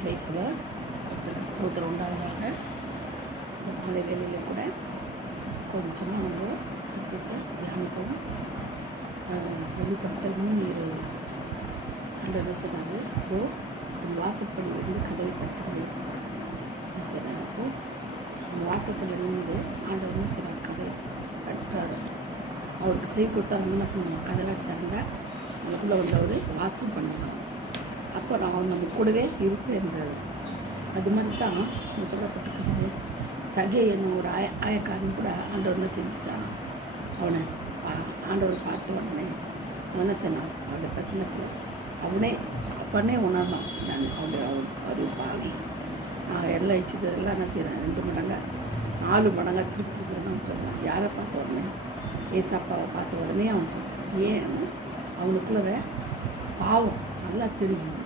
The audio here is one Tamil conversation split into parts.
பிளேஸில் கர்த்தருக்கு ஸ்தோத்திரம் உண்டாவதாக. மாலை வேலையில் கூட கொஞ்சமாக நம்ம சத்தியத்தை தியானிப்போம். வெளிப்படுத்தல் 3:20 ஆண்டவர் சொன்னார், ஓ நம்ம வாசப்படி வந்து கதவை தட்டுகிறேன் சொன்னார். அப்போது நம்ம வாசப்படி நின்று ஆண்டவர் சொன்னார், கதவை தட்டுறாரு. அவருக்கு செய் கொடுத்தா நம்ம கதவை திறந்தால் அதுக்குள்ளே வந்தவர் வாசம் பண்ணுவாங்க. அப்போ நான் நம்ம கூடவே இருப்பேன்றார். அது மாதிரி தான் சொல்லப்பட்டிருக்கிறது. சகே என்ன ஒரு ஆயக்காரன் கூட ஆண்டவர் செஞ்சுட்டான். அவனை ஆண்டவர் பார்த்த உடனே அவனை சொன்னான், அவருடைய பிரச்சனத்தில் அவனே உணர்ந்தான், நான் அவருடைய அறிவு பாவி நான் எல்லாம் வச்சுட்டு எல்லாம் என்ன செய்கிறேன் 2 மடங்காக 4 மடங்காக திருப்பி கொடுக்குறேன்னு சொன்னான். யாரை பார்த்த உடனே? ஏசப்பாவை பார்த்த உடனே அவன் சொன்னான். ஏன் அவனுக்குள்ள பாவம் நல்லா தெரியும்.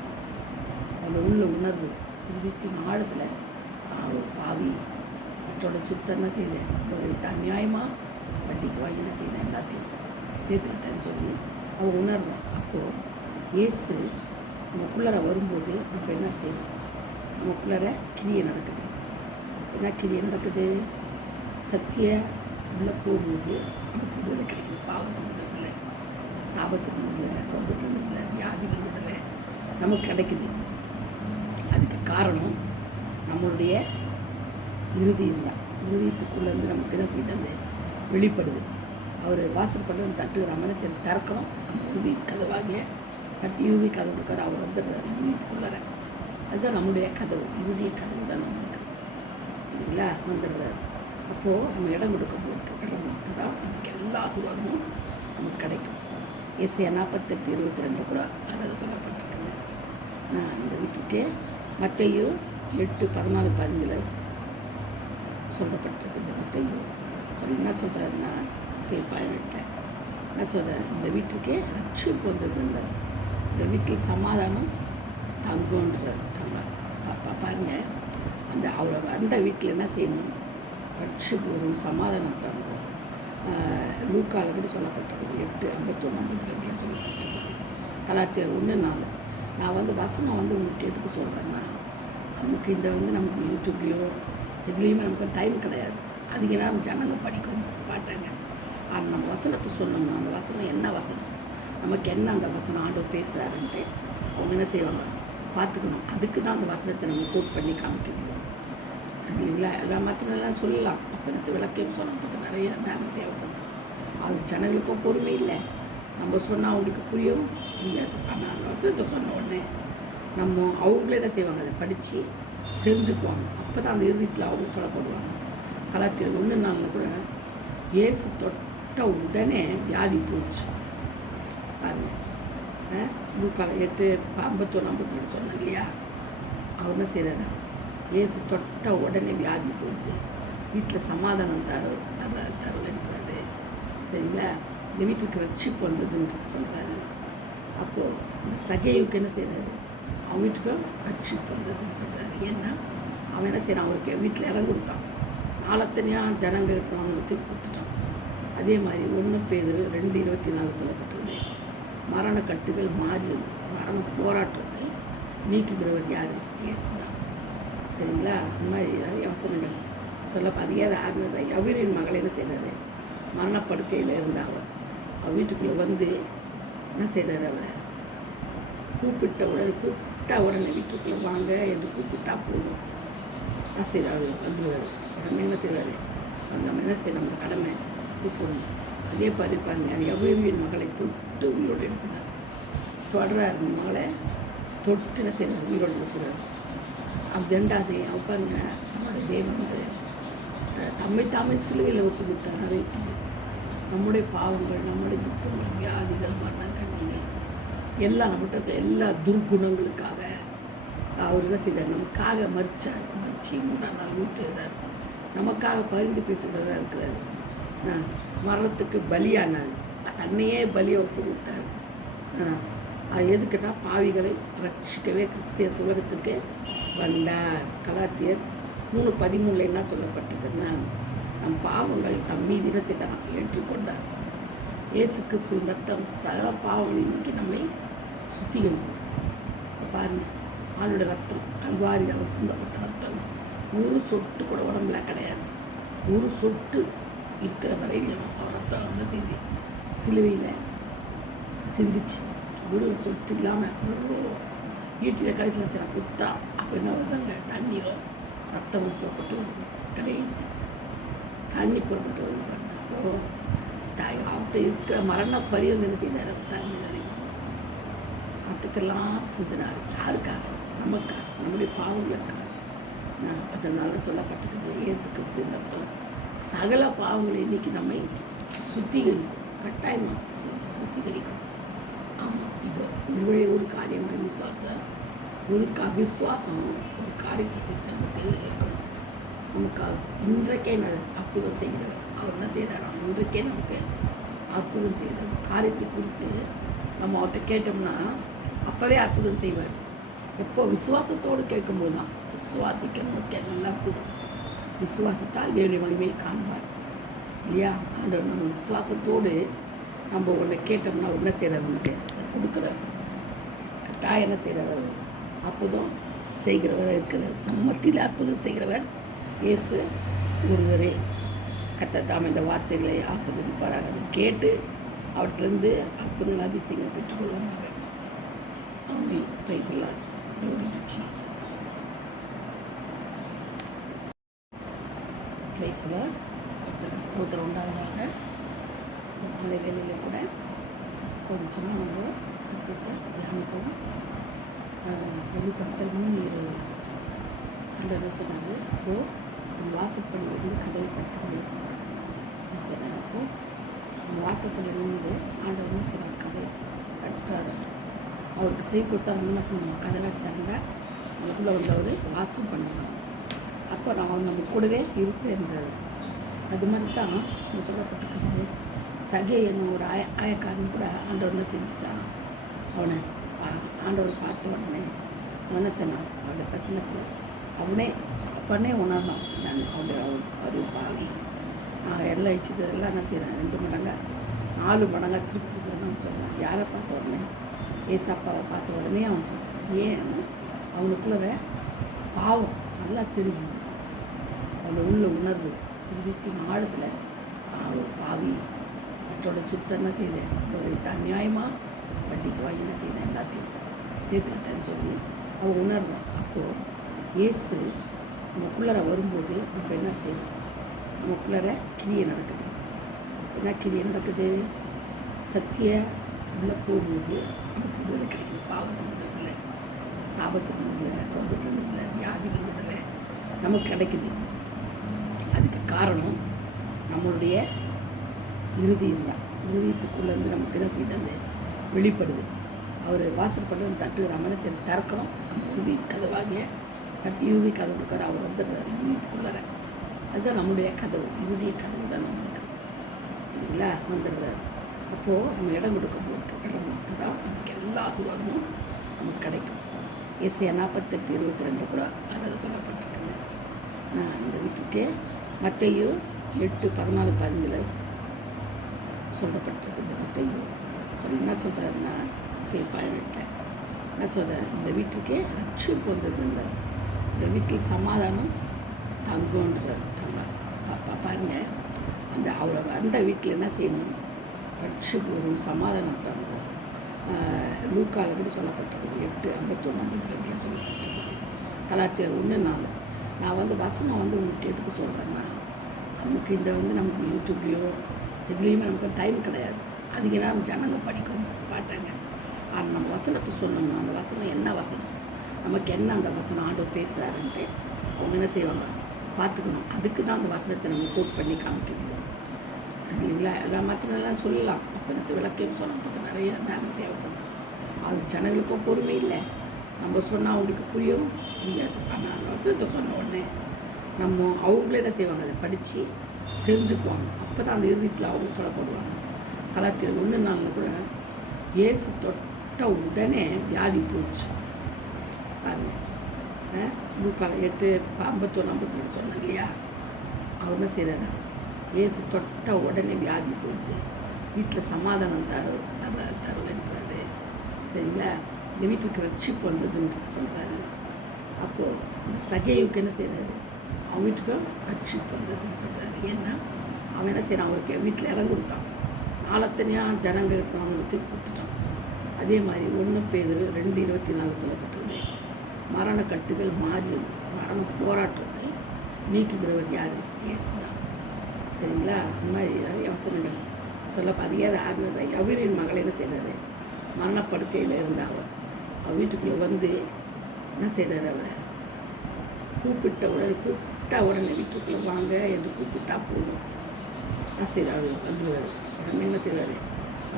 அவனோட உள்ள உணர்வு இருதயத்தின் ஆழத்தில் ஒரு பாவி மற்றோட சுத்தம் என்ன செய்யலை, அவரை அநியாயமாக வட்டிக்கு வாங்கி என்ன செய்யலை, எல்லாத்தையும் சேர்த்துக்கிட்டேன்னு சொல்லி அவன் உணர்வான். அப்போது இயேசு நமக்குள்ளார வரும்போது நம்ம என்ன செய்யணும்? நமக்குள்ளார கிரியை நடக்குது. என்ன கிரியை நடக்குது? சத்திய உள்ளே போகும்போது நமக்கு விடுதலை கிடைக்குது. பாவத்தின் விடுதலை, சாபத்தின் விடுதலை, ரோகத்தின் விடுதலை, வியாதிகள் விடுதலை நமக்கு கிடைக்குது. அதுக்கு காரணம் நம்மளுடைய இருதயம் தான். இருதயத்துக்குள்ளேருந்து நமக்கு என்ன செய்யுது, வெளிப்படுது. அவர் வாசல்பட்டு தட்டுகிற மனசை திறக்கணும். நம்ம இறுதி கதவாகிய தட்டி இறுதி கதவு கொடுக்குற அவர் வந்துடுறாரு வீட்டுக்குள்ளார. அதுதான் நம்முடைய கதவு, இறுதிய கதவு தான் நம்மளுக்கு இல்லைங்களா, வந்துடுறாரு. அப்போது நம்ம இடம் கொடுக்க தான் நமக்கு எல்லா ஆசீர்வாதமும் நமக்கு கிடைக்கும். ஏசாயா 48:22 கூட அதில் சொல்லப்பட்டிருக்குது. நான் இந்த வீட்டுக்கு மத்தேயு 8:14-15 சொல்லப்பட்டிருக்கு. இந்த மத்தேயு சொல்லி என்ன சொல்கிறாருன்னா, 18 என்ன சொல்கிறார், இந்த வீட்டுக்கே ரட்சிப்பு வந்ததுன்றார். இந்த வீட்டில் சமாதானம் தங்குன்றார். பாருங்கள், அவர் அந்த வீட்டில் என்ன செய்யணும்? ரட்சிப்பு வரும், சமாதானம் தங்கும். லூக்காவில் கூட சொல்லப்பட்டிருக்கு 8:51-52 சொல்லப்பட்டிருக்கு. கலாத்தியர் 1:4. நான் வசனம் உங்களுக்கு எதுக்கு சொல்கிறேன்னா, நமக்கு இந்த நமக்கு யூடியூப்லேயோ எதுலேயுமே நமக்கு டைம் கிடையாது. அதிக நேரம் ஜனங்க படிக்கவும் பாட்டாங்க. ஆனால் நம்ம வசனத்தை சொன்னோம்னா, அந்த வசனம் என்ன வசனம், நமக்கு என்ன அந்த வசனம் ஆண்டவர் பேசுகிறாருன்ட்டு அவங்க என்ன செய்வாங்க, பார்த்துக்கணும். அதுக்கு தான் அந்த வசனத்தை நம்ம கோட் பண்ணி காமிக்கிறது இல்லைங்களா. எல்லா மற்றெல்லாம் சொல்லலாம், வசனத்தை விளக்கையும் சொல்கிறதுக்கு நிறைய நேரம் தேவைப்படும். அது ஜனங்களுக்கும் பொறுமை இல்லை. நம்ம சொன்னால் அவங்களுக்கு புரியவும் புரியாது. ஆனால் அந்த வசனத்தை சொன்ன உடனே அவங்களே என்ன செய்வாங்க, அதை படித்து தெரிஞ்சுக்குவாங்க. அப்போ தான் அந்த இறுதியில் அவங்க புலப்படுவாங்க. கலாத்தியர் 1:4 கூட இயேசு தொட்ட உடனே வியாதி போச்சு பாருங்கள். லூக்காவில் 8:51-52 சொன்னேன் இல்லையா. அவர் என்ன செய்கிறாரு, இயேசு தொட்ட உடனே வியாதி போயிடுது. வீட்டில் சமாதானம் தருவேன்றாரு. சரிங்களா. இந்த வீட்டுக்கு ரட்சிப்பு வந்ததுன்னு சொல்கிறாரு. அப்போது இந்த சகேயுக்கு என்ன செய்கிறாரு, அவன் வீட்டுக்கு ரட்சிப்பு வந்ததுன்னு சொல்கிறாரு. ஏன்னா அவன் என்ன செய்கிறான், அவருக்கு வீட்டில் இடம் கொடுத்தான். நாளத்தனையாக ஜனங்களுக்கு அவனுக்கு கொடுத்துட்டான். அதே மாதிரி 1 பேதுரு 2:24 சொல்லப்பட்டது. மரண கட்டுகள் மாறியது, மரண போராட்டத்தை நீக்குகிறவர் யார்? இயேசு தான். சரிங்களா. அந்த மாதிரி நிறைய வசனங்கள் அதிகார 6 யவீரின் மகளை என்ன செய்கிறாரு, மரணப்படுக்கையில் இருந்தால் அவள் வீட்டுக்குள்ளே வந்து என்ன செய்கிறார், அவரை கூப்பிட்ட உடனே வீட்டுக்குள்ளே வாங்க என்று கூப்பிட்டா போதும். என்ன செய்கிறார், வந்துடுவார். உடனே என்ன செய்வார், நம்ம என்ன செய்ய, நம்ம கடமை கூப்பிடணும். அதே பாருங்க, யவீரின் மகளை தொட்டு உயிரோடு எழுப்பினார். தொடரார் மகளை தொட்டு என்ன செய்கிறார், உயிரோடு எழுப்புறார். அது 2வது பாருங்க, நம்மளுடைய தேவன் தம்மை சிலுவையில் ஒப்பு கொடுத்தார். அதை நம்முடைய பாவங்கள், நம்முடைய துக்கங்கள், வியாதிகள், மரணம், கண்ணிகள் எல்லாம் நம்மகிட்ட இருக்க எல்லா துர்குணங்களுக்காக அவர் என்ன செய்தார், நமக்காக மறிச்சார். மறிச்சு 3ஆம் நாள் உயிர்த்தெழுந்தார். நமக்காக பரிந்து பேசுகிறதா இருக்கிறார். மரணத்துக்கு பலியானார். தன்னையே பலியை ஒப்பு கொடுத்தார். எதுக்குன்னா பாவிகளை ரட்சிக்கவே கிறிஸ்திய உலகத்துக்கு வந்தார். கலாத்தியர் 3:13 என்ன சொல்லப்பட்டிருக்குன்னா, நம் பாவங்கள் தம் மீது என்ன செய்தார், ஏற்றுக்கொண்டார். இயேசு கிறிஸ்துவின் ரத்தம் சகல பாவங்களை நீக்கி நம்மை சுத்திகரிக்கும். பாருங்கள், அவனுடைய ரத்தம் கல்வாரி அவர் சிந்தப்பட்ட ரத்தம் ஒரு சொட்டு கூட உடம்புல கிடையாது. ஒரு சொட்டு இருக்கிற வரையிலும் அவர் ரத்தம் வந்து செய்தி சிலுவையில் சிந்திச்சு ஒரு சொட்டு இல்லாமல் ஒரு வீட்டில் கடைசியில் சில குத்தா அப்போ என்ன வருதாங்க தண்ணீரும் ரத்தமும் புறப்பட்டு வருது. கடைசி தண்ணி புறப்பட்டு வருது பாருங்க. அப்போது அவர்கிட்ட இருக்கிற மரண பரிவம் என்ன செய்தார்? தண்ணி அடையும் ரத்தத்தெல்லாம் சிந்தினார். யாருக்காக? நமக்காக, நம்முடைய பாவங்களுக்காக. அதனால சொல்லப்பட்டிருக்கிறது இயேசு கிறிஸ்து ரத்தம் சகல பாவங்களை இன்னைக்கு நம்மை சுத்திகரிக்கும், கட்டாயமாக சுத்திகரிக்கும். ஆமாம், இது ஒரு காரியமாக விசுவாசம் ஒரு காரியத்தை குறித்து நமக்கு இருக்கணும். நமக்கு இன்றைக்கே அற்புதம் செய்கிறவர் அவர் என்ன செய்கிறாரோ இன்றைக்கே நமக்கு அற்புதம் செய்கிறார். காரியத்தை குறித்து நம்ம அவர்கிட்ட கேட்டோம்னா அப்போவே அற்புதம் செய்வார். எப்போ விசுவாசத்தோடு கேட்கும்போது தான் விசுவாசிக்கிறவங்களுக்கு எல்லாம் கூடும். விசுவாசத்தால் தேவனுடைய மகிமையை காண்பார் இல்லையா? ஆண்டவர் நம்ம விசுவாசத்தோடு நம்ம ஒன்றை கேட்டோம்னா என்ன செய்கிறார்? நமக்கு அதை கொடுக்குறாரு. கட்டாயம் என்ன செய்கிறார்? அற்புதம் செய்கிறவராக இருக்கிறார். நம்ம மத்தியில் அற்புதம் செய்கிறவர் இயேசு ஒருவரே. கர்த்தர் தாம் இந்த வார்த்தைகளை ஆசீர்வதிப்பாராக. கேட்டு அவற்றிலிருந்து அற்புதங்கள் அதிசயங்கள் பெற்றுக்கொள்வாங்க. ஆமென். Praise the lord. Glory to Jesus. Praise the lord. கர்த்தருக்கு ஸ்தோத்திரம் உண்டாவதாக. மழை வேலையில் கூட கொஞ்சமாக நம்ம சத்தியத்தை தியானிப்போம். வெளிப்படுத்தல் 3:20 என்ன சொன்னார்? இப்போ நம்ம வாசப்படி வந்து கதவை தட்டுகிறேன் சொன்னார். அப்போது நம்ம வாசப்படி நின்று ஆண்டவர் என்ன செய்கிறார்? கதை தட்டுறாரு. அவருக்கு செய் கொடுத்தாங்கன்னா நம்ம கதவை திறந்தால் அதுக்குள்ளே வந்தவர் வாசம் பண்ணுவாங்க. அப்போ நான் நம்ம கூடவே இருப்பேன்றார். அது மாதிரி தான் நம்ம சொல்லப்பட்டிருக்கிறது. சகே என்ன ஒரு ஆயக்காரன் கூட ஆண்டவர்னு செஞ்சுட்டான். அவனை ஆண்டவர் பார்த்த உடனே அவன் என்ன சொன்னான்? அவருடைய பிரசனத்தில் அவனே உணர்ந்தான். நான் அவருடைய ஒரு பாவி நான் எல்லாம் வச்சுட்டு எல்லாம் என்ன செய்கிறேன்? 2 மடங்காக 4 மடங்காக திருப்பி கொடுக்குறேன்னு சொன்னான். யாரை பார்த்த உடனே? ஏசப்பாவை பார்த்த உடனே அவன் சொன்னான். ஏன்? அவனுக்குள்ள பாவம் நல்லா தெரியும். அவனோட உள்ள உணர்வு இருபத்தின் ஆழத்தில் ஒரு பாவி மற்றோட சுத்தம் என்ன செய்தேன்? அவளுக்கு அநியாயமாக வட்டிக்கு வாங்கி என்ன செய்தேன்? எல்லாத்தையும் சேர்த்துக்கிட்டேன்னு சொல்லி அவன் உணர்வான். அப்போது இயேசு நமக்குள்ளே வரும்போது நம்ம என்ன செய்யணும்? நமக்குள்ளே கிரியை நடக்குது. என்ன கிரியை நடக்குது? சத்திய உள்ளே போகும்போது நமக்கு விடுதலை கிடைக்குது. பாவத்தின் விடுதலை, சாபத்தின் விடுதலை, ரோகத்தின் விடுதலை, வியாதியின் விடுதலை நமக்கு கிடைக்குது. அதுக்கு காரணம் நம்மளுடைய இருதயம் தான். இருதயத்துக்குள்ளேருந்து நமக்கு என்ன செய்யுது? வெளிப்படுது. அவர் வாசப்பட்டு தட்டுகிற மனசை திறக்கணும். நம்ம இறுதி கதவாகிய தட்டி இறுதி கதவு கொடுக்குற அவர் வந்துடுறாரு வீட்டுக்குள்ளார. அதுதான் நம்முடைய கதவு, இறுதிய கதவு தான் நம்மளுக்கு இல்லைங்களா? வந்துடுறாரு. அப்போது நம்ம இடம் கொடுத்து தான் நமக்கு எல்லா ஆசீர்வாதமும் நமக்கு கிடைக்கும். ஏசாயா 48:22 கூட அதில் சொல்லப்பட்டிருக்குது. நான் இந்த வீட்டுக்கு மத்தேயு 8:14-15 சொல்லப்பட்டிருக்குது. மத்தேயு சொல்லி என்ன சொல்கிறாருன்னா 18 என்ன சொல்கிறார்? இந்த வீட்டுக்கே ரட்சிப்பு வந்ததுன்றார். இந்த வீட்டில் சமாதானம் தங்குன்றார். பாருங்கள், அவர் அந்த வீட்டில் என்ன செய்யணும்? ரட்சிப்பு வரும், சமாதானம் தங்கும். லூக்காவில் கூட சொல்லப்பட்டிருக்குது 8:51-52 சொல்லப்பட்டிருக்குது. கலாத்தியர் 1:4. நான் வசனம் உங்களுக்கு எதுக்கு சொல்கிறேன்னா, நமக்கு இந்த நமக்கு யூடியூப்லேயோ எதுலேயுமே நமக்கு டைம் கிடையாது. அதிக நேரம் ஜனங்க படிக்கவும் பாட்டாங்க. ஆனால் நம்ம வசனத்தை சொன்னோம்னா அந்த வசனம் என்ன வசனம், நமக்கு என்ன அந்த வசனம் ஆண்டவர் பேசுகிறாருன்ட்டு அவங்க என்ன செய்வாங்க? பார்த்துக்கணும். அதுக்கு தான் அந்த வசனத்தை நம்ம கோட் பண்ணி காமிக்கிறது இல்லைங்களா? எல்லா மற்றெல்லாம் சொல்லலாம். வசனத்தை விளக்கம் சொல்கிறதுக்கு நிறைய நேரம் தேவைப்படும். அது ஜனங்களுக்கும் பொறுமை இல்லை. நம்ம சொன்னால் அவங்களுக்கு புரியவும் புரியாது. ஆனால் அந்த வசனத்தை சொன்ன உடனே அவங்களே என்ன செய்வாங்க? அதை படித்து தெரிஞ்சுக்குவாங்க. அப்போ தான் அந்த இறுதியில் அவங்க புலப்படுவாங்க. கலாத்தியர் 1:4 கூட இயேசு தொட்ட உடனே வியாதி போச்சு பாருங்கள். லூக்கால 8:51-52 சொன்னேன் இல்லையா? அவர் என்ன செய்கிறாரு? இயேசு தொட்ட உடனே வியாதி போயிடுது. வீட்டில் சமாதானம் தருவேன்றாரு. சரிங்களா? இந்த வீட்டுக்கு ரட்சிப்பு வந்ததுன்னு சொல்கிறாரு. சகேயுக்கு என்ன செய்கிறாரு, அவன் வீட்டுக்கும் ரட்சிப்பு வந்ததுன்னு சொல்கிறாரு. ஏன்னா அவன் என்ன செய்கிறான், அவருக்கு வீட்டில் இடம் கொடுத்தான், நாளத்தனையாக ஜனங்களுக்கு அவனுக்கு கொடுத்துட்டான். அதே மாதிரி 1 பேதுரு 2:24 சொல்லப்பட்டிருந்தது, மரண கட்டுகள் மாறியது, மரண போராட்டத்தை நீக்குகிறவர் யார், இயேசு தான். சரிங்களா? அந்த மாதிரி நிறைய வசனங்கள் அதிகார 6 யவீரின் மகளை என்ன செய்கிறாரு, மரணப்படுக்கையில் இருந்தால் அவள் வீட்டுக்குள்ளே வந்து என்ன செய்கிறார், அவள் கூப்பிட்ட உடனே வீட்டுக்குள்ளே வாங்க என்று கூப்பிட்டா போதும் என்ன செய்கிறாரு, வந்துடுவார். உடனே என்ன செய்வார்,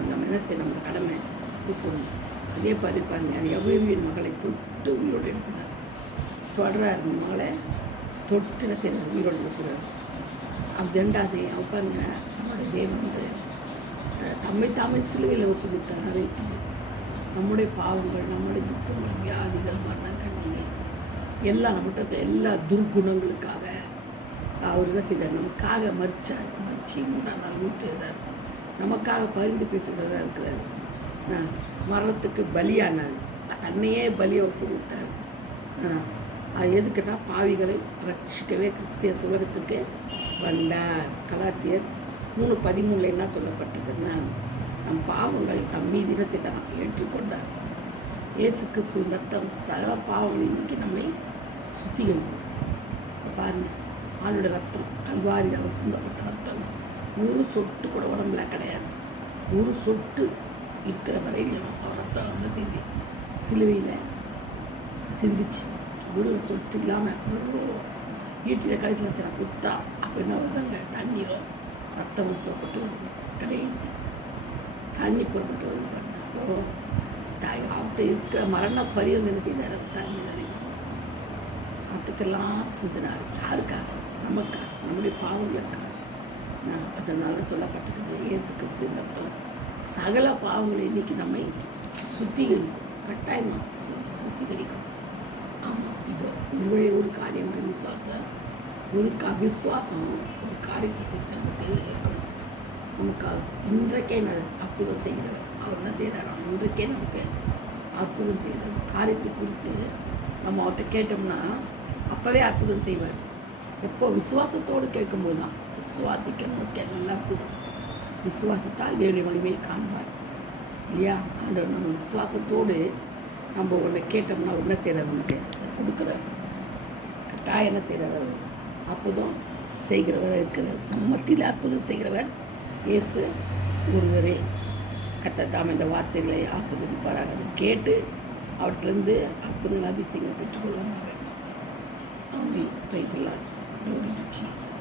நம்ம என்ன செய்ய, நம்ம கடமை கூப்பிடணும். அதே பாருங்க, யவீரின் மகளை தொட்டு உயிரோடு எழுப்பினார். தொடரார் மகளை தொட்டு என்ன செய்கிறார், உயிரோடு எழுப்புறார். அது 2வது பாருங்க, நம்மளுடைய தேவன் வந்து தாமே சிலுவையில் ஒப்பு கொடுத்தார். நம்முடைய பாவங்கள், நம்முடைய துக்கங்கள், வியாதிகள், மரணம், கண்ணிகள் எல்லாம் நம்மகிட்ட இருக்க எல்லா துர்குணங்களுக்காக அவர் என்ன செய்தார், நமக்காக மறிச்சார். மறிச்சு 3ஆம் நாள் ஊற்றுகிறார். நமக்காக பரிந்து பேசுகிறதா இருக்கிறார். மரணத்துக்கு பலியானார், தன்னையே பலியை ஒப்பு கொடுத்தார். அது எதுக்குன்னா பாவிகளை ரட்சிக்கவே கிறிஸ்திய உலகத்துக்கு வந்தார். கலாத்தியர் 3:13 என்ன சொல்லப்பட்டிருக்குன்னா, நம் பாவங்கள் தம் மீது என்ன செய்தார், ஏற்றுக்கொண்டார். இயேசு கிறிஸ்து ரத்தம் சகல பாவங்களை இன்னைக்கு நம்மை சுத்திகரிக்கும். பாருங்கள், ஆளுடைய ரத்தம் கல்வாரி அவர் சிந்தப்பட்ட ரத்தம் ஒரு சொட்டு கூட உடம்புல கிடையாது. ஒரு சொட்டு இருக்கிற வரையிலும் அவர் ரத்தம் என்ன செய்து சிலுவையில் சிந்திச்சு, ஒரு சொட்டு இல்லாமல் ஒரு வீட்டில் கடைசியில் சில குத்தா அப்போ என்ன வருதாங்க, தண்ணீரும் ரத்தமும் புறப்பட்டு வருது. கடைசி தண்ணி புறப்பட்டு வருது பாருங்க. அப்போது அவர்கிட்ட இருக்கிற மரண பரிவம் என்ன செய்தார், தண்ணி நடிக்கும் ரத்தத்தெல்லாம் சிந்தினார். யாருக்காக, நமக்காக, நம்முடைய பாவங்களுக்காக. அதனால் சொல்லப்பட்டிருக்கிறது, இயேசு கிறிஸ்து ரத்தம் சகல பாவங்களை இன்னைக்கு நம்மை சுத்திகரிக்கும், கட்டாயமாக சுத்திகரிக்கும். ஆமாம், இது உங்களுடைய ஒரு காரியமாக விசுவாசம் ஒரு காரியத்தை குறித்து நமக்கு இருக்கணும். நமக்கு இன்றைக்கே அற்புதம் செய்கிறவர் அவர் என்ன செய்கிறாரோ இன்றைக்கே நமக்கு அற்புதம் செய்கிறார். காரியத்தை குறித்து நம்ம அவர்கிட்ட கேட்டோம்னா அப்போவே அற்புதம் செய்வார். எப்போ விசுவாசத்தோடு கேட்கும்போது தான். விசுவாசிக்க நமக்கு எல்லாம் கூடும். விசுவாசத்தால் தேவனுடைய மகிமையை காண்பார் இல்லையா? அந்த நம்ம விசுவாசத்தோடு நம்ம ஒன்று கேட்டோம்னா என்ன செய்கிறார், நமக்கு கொடுக்குறார். கட்டாயம் என்ன செய்கிறார், அற்புதம் செய்கிறவராக இருக்கிறார். நம்ம மத்தியில் அற்புதம் செய்கிறவர் இயேசு ஒருவரே. கர்த்தர் தாம் இந்த வார்த்தைகளை ஆசீர்வதிப்பாராக. கேட்டு அவற்றிலிருந்து அற்புதங்கள் அதிசயங்களை பெற்றுக்கொள்வாங்க. ஆமென். Praise the lord. Glory to Jesus.